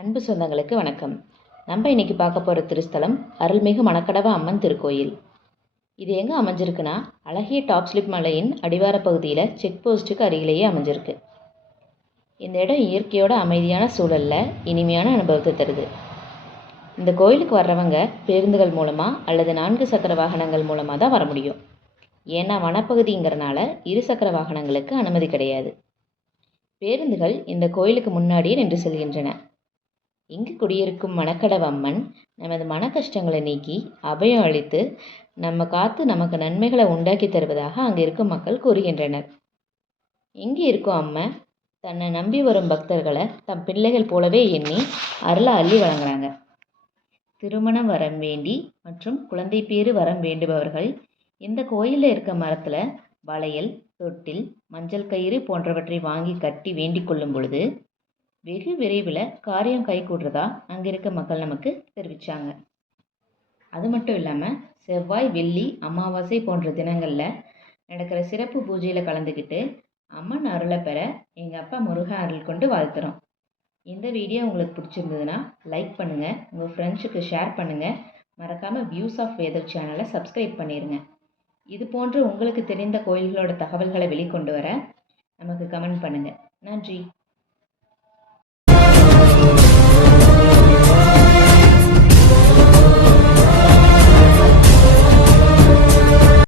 அன்பு சொந்தங்களுக்கு வணக்கம். நம்ம இன்னைக்கு பார்க்க போகிற திருஸ்தலம் அருள்மிகு மணக்கடவ அம்மன் திருக்கோயில். இது எங்கே அமைஞ்சிருக்குன்னா அழகிய டாப் ஸ்லிப் மலையின் அடிவார பகுதியில் செக் போஸ்ட்டுக்கு அருகிலேயே அமைஞ்சிருக்கு. இந்த இடம் இயற்கையோட அமைதியான சூழலில் இனிமையான அனுபவத்தை தருது. இந்த கோயிலுக்கு வர்றவங்க பேருந்துகள் மூலமாக அல்லது நான்கு சக்கர வாகனங்கள் மூலமாக தான் வர முடியும். ஏன்னா வனப்பகுதிங்கிறனால இரு சக்கர வாகனங்களுக்கு அனுமதி கிடையாது. பேருந்துகள் இந்த கோயிலுக்கு முன்னாடியே நின்று செல்கின்றன. இங்கு குடியிருக்கும் மணக்கடவு அம்மன் நமது மன கஷ்டங்களை நீக்கி அபயம் அளித்து நம்ம காத்து நமக்கு நன்மைகளை உண்டாக்கி தருவதாக அங்கு இருக்கும் மக்கள் கூறுகின்றனர். இங்கு இருக்கும் அம்மை தன்னை நம்பி வரும் பக்தர்களை தம் பிள்ளைகள் போலவே எண்ணி அருளை அள்ளி வழங்குறாங்க. திருமணம் வரம் வேண்டி மற்றும் குழந்தை பேறு வரம் வேண்டுபவர்கள் இந்த கோயிலில் இருக்க மரத்தில் வளையல் தொட்டில் மஞ்சள் கயிறு போன்றவற்றை வாங்கி கட்டி வேண்டிக் கொள்ளும் பொழுது வெகு விரைவில் காரியம் கைகூடுறதா அங்கே இருக்க மக்கள் நமக்கு தெரிவித்தாங்க அது மட்டும் இல்லாமல் செவ்வாய் வெள்ளி அமாவாசை போன்ற தினங்களில் நடக்கிற சிறப்பு பூஜையில் கலந்துக்கிட்டு அம்மன் அருளை பெற எங்கள் அப்பா முருகன் அருள் கொண்டு வாழ்த்துறோம். இந்த வீடியோ உங்களுக்கு பிடிச்சிருந்ததுன்னா லைக் பண்ணுங்கள் உங்கள் ஃப்ரெண்ட்ஸுக்கு ஷேர் பண்ணுங்கள் மறக்காமல் வியூஸ் ஆஃப் வேதர் சேனலை சப்ஸ்கிரைப் பண்ணிடுங்க இது போன்று உங்களுக்கு தெரிந்த கோயில்களோட தகவல்களை வெளிக்கொண்டு வர நமக்கு கமெண்ட் பண்ணுங்கள் நன்றி.